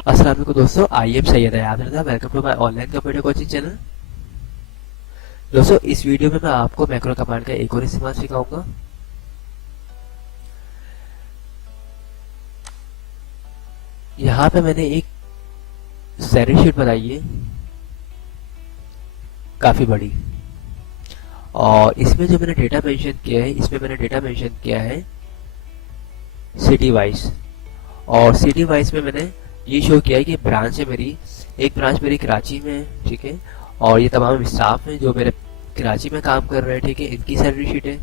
अस्सलाम वालेकुम दोस्तों, आई एम सैयद याद रखना। Welcome to my online computer coaching channel. दोस्तों, इस वीडियो में मैं आपको मैक्रो कमांड का एक और इस्तेमाल सिखाऊंगा। यहाँ पे मैंने एक सैलरी शीट बनाई है काफी बड़ी, और इसमें जो मैंने डेटा मेंशन किया है, इसमें मैंने डेटा मेंशन किया है सिटी वाइज। और सिटी वाइज में मैंने ये शो किया है कि ब्रांच है मेरी, एक ब्रांच मेरी कराची में है, ठीक है। और ये तमाम स्टाफ हैं जो मेरे कराची में काम कर रहे हैं, ठीक है, इनकी सैलरी शीट है।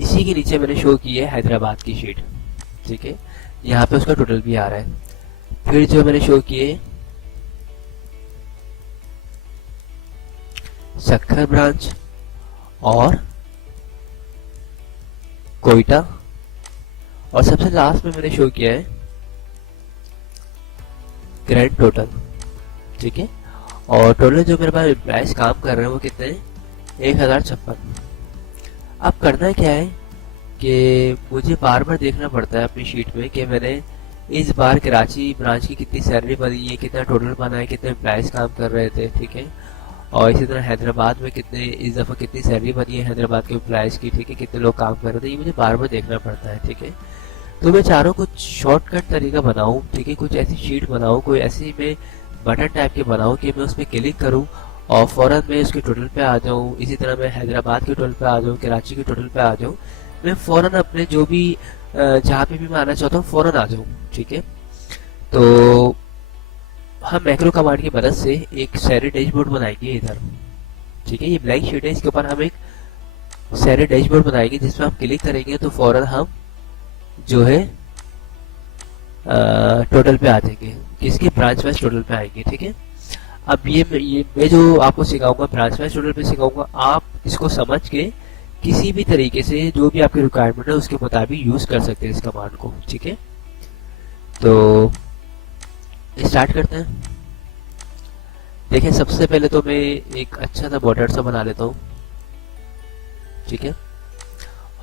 इसी के नीचे मैंने शो की है हैदराबाद की शीट, ठीक है। यहाँ पे उसका टोटल भी आ रहा है। फिर जो मैंने शो किए सक्खर ब्रांच और कोयटा, और सबसे लास्ट में मैंने शो किया है ग्रैंड टोटल, ठीक है। और टोटल जो मेरे पास एम्प्लॉइज काम कर रहे हैं वो कितने हैं, 1056। अब करना क्या है कि मुझे बार बार देखना पड़ता है अपनी शीट में कि मैंने इस बार कराची ब्रांच की कितनी सैलरी बनी है, कितना टोटल बना है, कितने एम्प्लॉइज काम कर रहे थे, ठीक है। और इसी तरह हैदराबाद में कितने इस दफ़ा कितनी सैलरी बनी है हैदराबाद के एम्प्लॉइज की, ठीक है, कितने लोग काम कर रहे थे, ये मुझे बार बार देखना पड़ता है, ठीक है। तो मैं चाह रहा हूँ कुछ शॉर्टकट तरीका बनाऊँ, ठीक है, कुछ ऐसी शीट बनाऊँ, कोई ऐसी मैं बटन टाइप के बनाऊँ कि मैं उस पर क्लिक करूँ और फौरन मैं उसके टोटल पे आ जाऊँ। इसी तरह मैं हैदराबाद के टोटल पे आ जाऊँ, कराची के टोटल पे आ जाऊँ, मैं फौरन अपने जो भी जहाँ पे भी मैं आना चाहता हूँ फौरन आ जाऊँ, ठीक है। तो हम मैक्रो कमांड की मदद से एक सैलरी डैशबोर्ड बनाएंगे इधर, ठीक है। ये ब्लैंक शीट है, इसके ऊपर हम एक सैलरी डैशबोर्ड बनाएंगे जिसमें हम क्लिक करेंगे तो फौरन हम जो है टोटल पे आ जाएंगे, किसके ब्रांच वाइज टोटल पे आएंगे, ठीक है। अब ये मैं जो आपको सिखाऊंगा ब्रांच वाइज टोटल पे सिखाऊंगा, आप इसको समझ के किसी भी तरीके से जो भी आपकी रिक्वायरमेंट है उसके मुताबिक यूज कर सकते हैं इस कमांड को, ठीक है। तो स्टार्ट करते हैं। देखिए, सबसे पहले तो मैं एक अच्छा सा बॉर्डर सा बना लेता हूँ, ठीक है।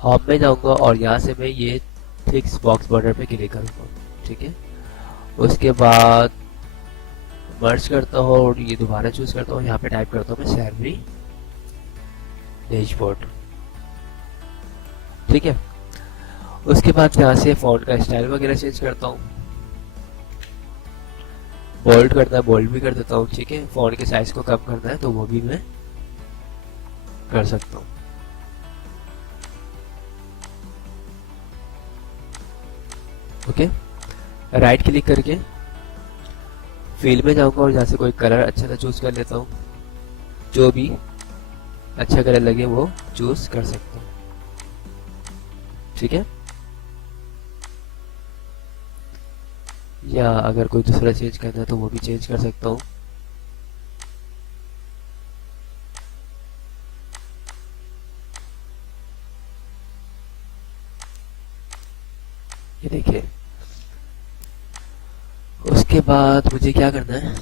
होम में जाऊंगा और यहाँ से मैं ये टेक्स्ट बॉक्स बॉर्डर पे क्लिक करूंगा, ठीक है। उसके बाद मर्ज करता हूँ और ये दोबारा चूज करता हूँ, यहाँ पे टाइप करता हूँ मैं सैलरी डैशबोर्ड, ठीक है। उसके बाद यहाँ से फॉन्ट का स्टाइल वगैरह चेंज करता हूँ, बोल्ड करना है बोल्ड भी कर देता हूँ, ठीक है। फॉन्ट के साइज को कम करना है तो वो भी मैं कर सकता हूँ, ओके। राइट क्लिक करके फील्ड में जाऊंगा और यहाँ से कोई कलर अच्छा सा चूज कर लेता हूँ, जो भी अच्छा कलर लगे वो चूज कर सकता हूँ, ठीक है। या अगर कोई दूसरा चेंज करना है तो वो भी चेंज कर सकता हूँ। ये देखिए, उसके बाद मुझे क्या करना है,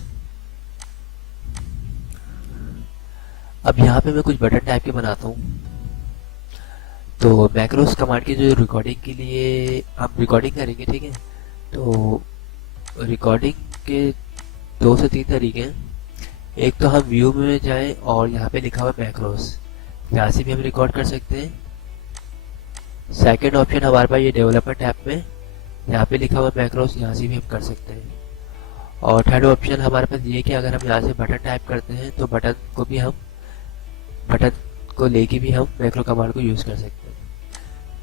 अब यहाँ पे मैं कुछ बटन टाइप के बनाता हूँ। तो मैक्रोस कमांड की जो रिकॉर्डिंग के लिए हम रिकॉर्डिंग करेंगे, ठीक है। तो रिकॉर्डिंग के 2 से 3 तरीके हैं। एक तो हम व्यू में जाएं और यहाँ पे लिखा हुआ मैक्रोस, यहाँ से भी हम रिकॉर्ड कर सकते हैं। सेकंड ऑप्शन हमारे पास ये डेवलपर टैब में, यहाँ पे लिखा हुआ मैक्रोस, यहाँ से भी हम कर सकते हैं। और थर्ड ऑप्शन हमारे पास ये कि अगर हम यहाँ से बटन टाइप करते हैं तो बटन को लेके भी हम मैक्रो कमांड को यूज कर सकते हैं।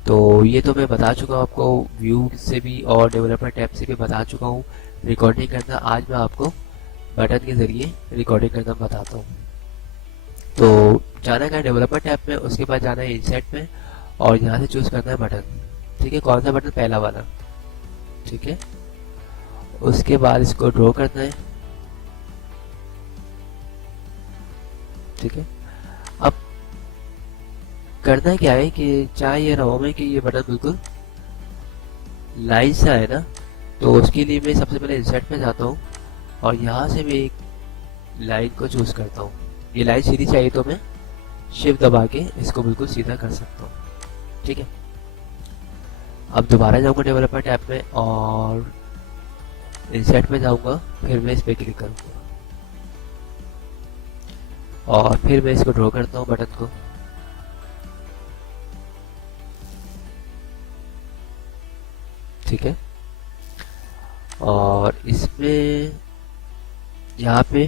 तो ये तो मैं बता चुका हूँ आपको, व्यू से भी और डेवलपर टैब से भी बता चुका हूँ रिकॉर्डिंग करना। आज मैं आपको बटन के जरिए रिकॉर्डिंग करना बताता हूँ। तो जाना है डेवलपर टैब में, उसके बाद जाना है इंसर्ट में और यहाँ से चूज करना है बटन, ठीक है। कौन सा बटन, पहला वाला, ठीक है। उसके बाद इसको ड्रॉ करना है, ठीक है। अब करना क्या है कि चाहे ये रहो में कि ये बटन बिल्कुल लाइन से आए ना, तो उसके लिए मैं सबसे पहले इंसर्ट में जाता हूँ और यहाँ से मैं एक लाइन को चूज करता हूँ। ये लाइन सीधी चाहिए तो मैं शिफ्ट दबा के इसको बिल्कुल सीधा कर सकता हूँ, ठीक है। अब दोबारा जाऊंगा डेवलपर टैब में और इंसर्ट में जाऊंगा, फिर मैं इस पे क्लिक करूंगा और फिर मैं इसको ड्रॉ करता हूँ बटन को। ठीक है, और इसमें यहाँ पे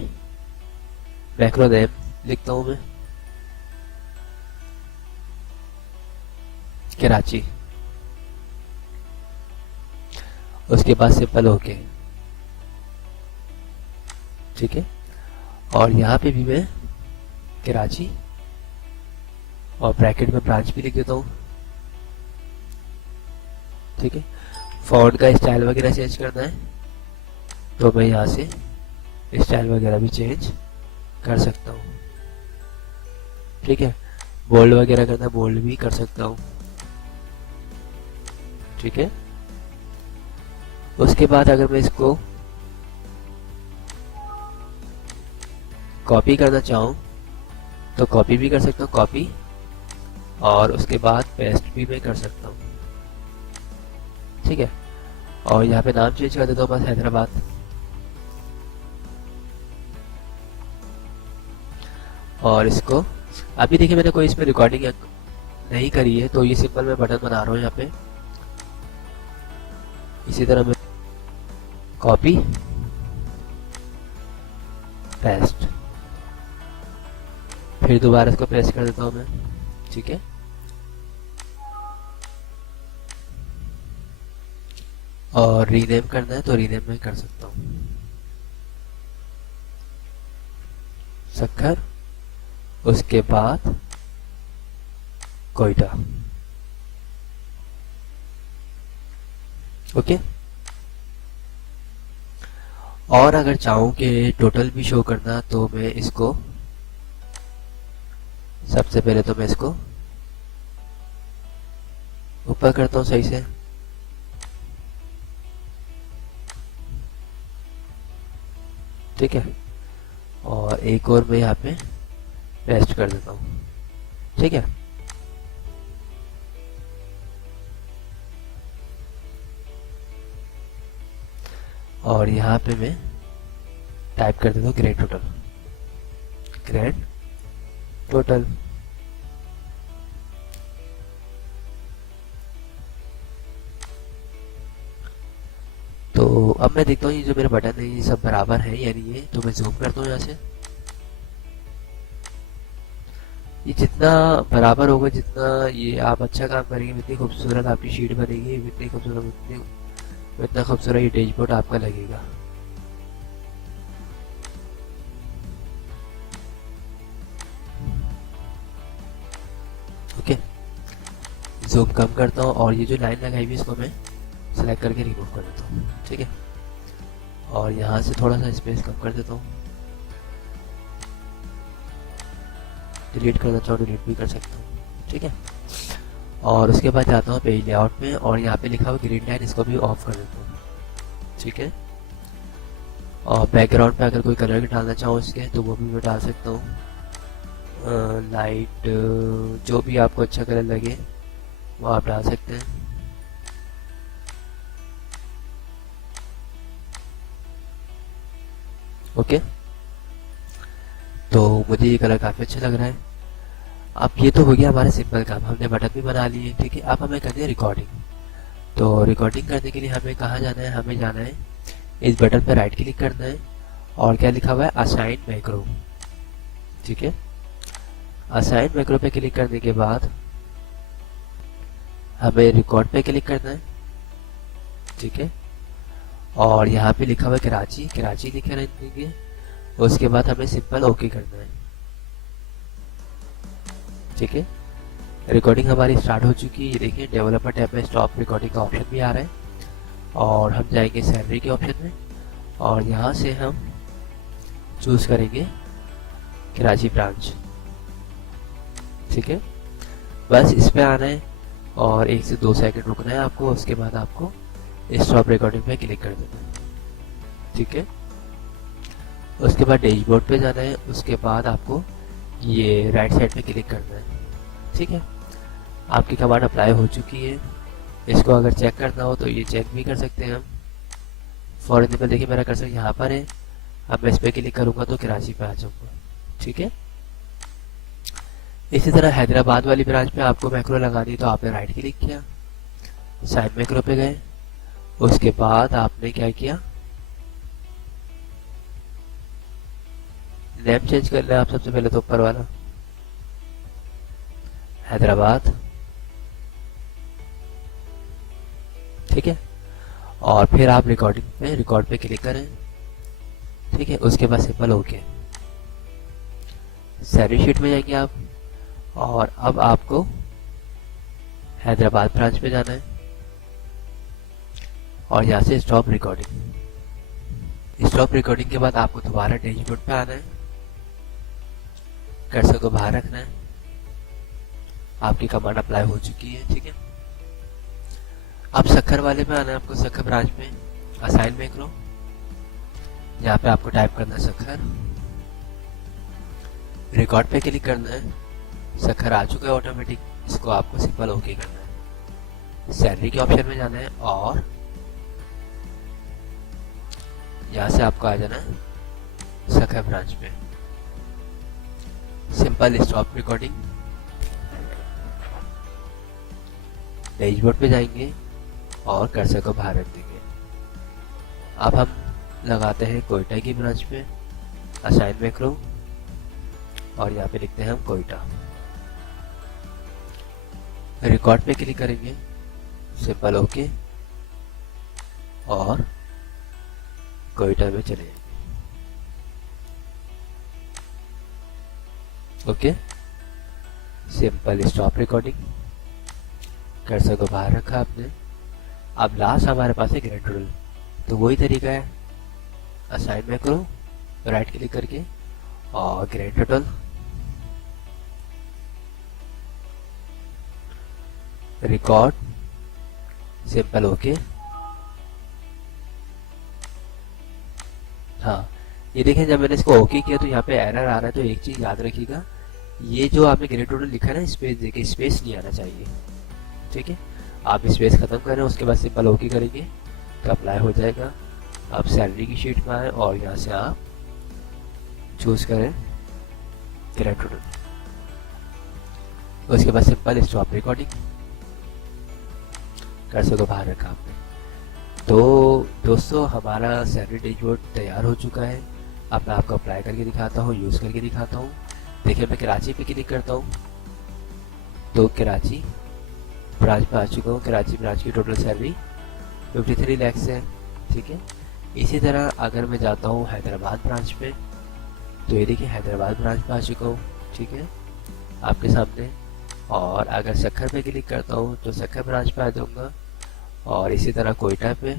मैक्रो नेम लिखता हूँ मैं कराची, उसके बाद सिंपल ओके। ठीक है, और यहाँ पे भी मैं कराची और ब्रैकेट में ब्रांच भी लिख देता हूँ। ठीक है, फॉन्ट का स्टाइल वगैरह चेंज करना है तो मैं यहाँ से स्टाइल वगैरह भी चेंज कर सकता हूँ। ठीक है, बोल्ड वगैरह करना, बोल्ड भी कर सकता हूँ। ठीक है, उसके बाद अगर मैं इसको कॉपी करना चाहूँ तो कॉपी भी कर सकता हूँ, कॉपी, और उसके बाद पेस्ट भी मैं कर सकता हूँ। ठीक है, और यहाँ पे नाम चेंज कर देता हूँ बस हैदराबाद। और इसको अभी देखिए मैंने कोई इसमें रिकॉर्डिंग नहीं करी है तो ये सिंपल मैं बटन बना रहा हूँ यहाँ पे। इसी तरह मैं कॉपी पेस्ट, फिर दोबारा इसको पेस्ट कर देता हूँ मैं। ठीक है, और रीनेम करना है तो रीनेम में कर सकता हूँ, सक्खर, उसके बाद कोयटा। ओके, और अगर चाहूँ कि टोटल भी शो करना तो मैं इसको सबसे पहले तो मैं इसको ऊपर करता हूँ सही से। ठीक है, और एक और मैं यहाँ पे पेस्ट कर देता हूँ। ठीक है, और यहाँ पे मैं टाइप कर देता हूँ ग्रैंड टोटल, ग्रैंड टोटल। तो अब मैं देखता हूँ ये जो मेरे बटन है ये सब बराबर है या नहीं है, तो मैं जूम करता हूँ यहाँ से। ये जितना बराबर होगा, जितना ये आप अच्छा काम करेंगे, इतनी खूबसूरत आपकी शीट बनेगी, इतनी खूबसूरत, इतना खूबसूरत ये डैशबोर्ड आपका लगेगा। ओके, जूम कम करता हूँ और ये जो लाइन लगाई हुई इसको मैं सेलेक्ट करके रिमूव कर देता हूँ। ठीक है, और यहाँ से थोड़ा सा स्पेस कम कर देता हूँ। डिलीट करना चाहो डिलीट भी कर सकता हूँ। ठीक है, और उसके बाद जाता हूँ पेज लेआउट में और यहाँ पे लिखा हुआ ग्रीन लाइन, इसको भी ऑफ कर देता हूँ। ठीक है, और बैकग्राउंड पे अगर कोई कलर भी डालना चाहो इसके तो वो भी मैं डाल सकता हूँ। लाइट, जो भी आपको अच्छा कलर लगे वो आप डाल सकते हैं। ओके, तो मुझे ये कलर काफ़ी अच्छा लग रहा है। अब ये तो हो गया हमारा सिंपल काम, हमने बटन भी बना लिए। ठीक है, अब हमें करनी है रिकॉर्डिंग। तो रिकॉर्डिंग करने के लिए हमें कहाँ जाना है, हमें जाना है इस बटन पर राइट क्लिक करना है और क्या लिखा हुआ है, असाइन मैक्रो। ठीक है, असाइन मैक्रो पे क्लिक करने के बाद हमें रिकॉर्ड पे क्लिक करना है। ठीक है, और यहाँ पे लिखा हुआ है कराची, कराची लिखे रहेंगे। उसके बाद हमें सिंपल ओके करना है। ठीक है, रिकॉर्डिंग हमारी स्टार्ट हो चुकी है। ये देखिए डेवलपर टैब में स्टॉप रिकॉर्डिंग का ऑप्शन भी आ रहा है और हम जाएंगे सैलरी के ऑप्शन में और यहाँ से हम चूज करेंगे कराची ब्रांच। ठीक है, बस इस पे आना है और 1 से 2 सेकंड रुकना है आपको। उसके बाद आपको स्टॉप रिकॉर्डिंग पे क्लिक कर देना है। ठीक है, उसके बाद डैशबोर्ड पे जाना है। उसके बाद आपको ये राइट साइड पे क्लिक करना है। ठीक है, आपकी कमांड अप्लाई हो चुकी है। इसको अगर चेक करना हो तो ये चेक भी कर सकते हैं हम। फॉर एग्जाम्पल देखिए मेरा कर्सर यहाँ पर है, अब मैं इस पर क्लिक करूंगा तो कराची पे आ जाऊंगा। ठीक है, इसी तरह हैदराबाद वाली ब्रांच पे आपको मैक्रो लगानी है तो आपने राइट क्लिक किया, साइन मैक्रो पे गए, उसके बाद आपने क्या किया, नेम चेंज कर लिया आप सबसे पहले तो ऊपर वाला हैदराबाद। ठीक है, और फिर आप रिकॉर्ड पे क्लिक करें। ठीक है, उसके बाद सिंपल ओके, सैलरी शीट में जाएंगे आप, और अब आपको हैदराबाद ब्रांच पे जाना है और यहाँ से स्टॉप रिकॉर्डिंग। स्टॉप रिकॉर्डिंग के बाद आपको दोबारा डैशबोर्ड पे आना है, कर्सर को बाहर रखना है, आपकी कमांड अप्लाई हो चुकी है। ठीक है, अब सक्खर वाले में आना है आपको, सक्खर ब्रांच में असाइन मैक्रो, यहाँ पे आपको टाइप करना है सक्खर, रिकॉर्ड पे क्लिक करना है, सक्खर आ चुका है ऑटोमेटिक, इसको आपको सिंपल ओके करना है, सैलरी के ऑप्शन में जाना है और यहाँ से आपको आ जाना है सक्खर ब्रांच में, सिंपल स्टॉप रिकॉर्डिंग, डैशबोर्ड पे जाएंगे और कर्सर को बाहर रख देंगे। अब हम लगाते हैं कोयटा की ब्रांच पे असाइन मैक्रो और यहाँ पे लिखते हैं हम कोयटा, रिकॉर्ड पे क्लिक करेंगे, सिंपल ओके, और कोयटा में चले जाएंगे। Okay, simple stop recording, cursor को बाहर रखा आपने। अब लास्ट हमारे पास है ग्रैंड टोटल, तो वही तरीका है, असाइन मैक्रो, राइट क्लिक करके और grand total, record, simple okay. हाँ, ये देखें जब मैंने इसको ओके किया तो यहाँ पे एरर आ रहा है, तो एक चीज याद रखिएगा, ये जो आपने ग्रेड टोटल लिखा है ना, स्पेस देखिए, स्पेस नहीं आना चाहिए। ठीक है, आप स्पेस खत्म करें, उसके बाद सिंपल ओके करेंगे तो अप्लाई हो जाएगा। आप सैलरी की शीट में आए और यहाँ से आप चूज करें ग्रेड टोटल, उसके बाद सिंपल स्टॉप रिकॉर्डिंग, कर्सर को बाहर रखा आपने। तो दोस्तों हमारा सैलरी डैशबोर्ड तैयार हो चुका है। अब मैं आपको अप्लाई करके दिखाता हूँ, यूज़ करके दिखाता हूँ। देखिए मैं कराची पे क्लिक करता हूँ तो कराची ब्रांच पे आ चुका हूँ। कराची ब्रांच की टोटल सैलरी 53 लाख है। ठीक है, इसी तरह अगर मैं जाता हूँ हैदराबाद ब्रांच पे तो ये देखिए हैदराबाद ब्रांच पे आ चुका हूँ। ठीक है, आपके सामने। और अगर सक्खर पे क्लिक करता हूँ तो सक्खर ब्रांच पे आ जाऊँगा, और इसी तरह कोयटा पे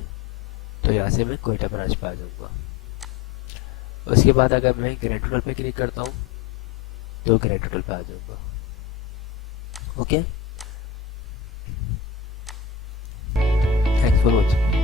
तो यहाँ से मैं कोयटा ब्रांच पे आ जाऊँगा। उसके बाद अगर मैं ग्रैंड टोटल पे क्लिक करता हूँ तो ग्रैंड टोटल पे आ जाऊँगा। Okay, thanks for watching.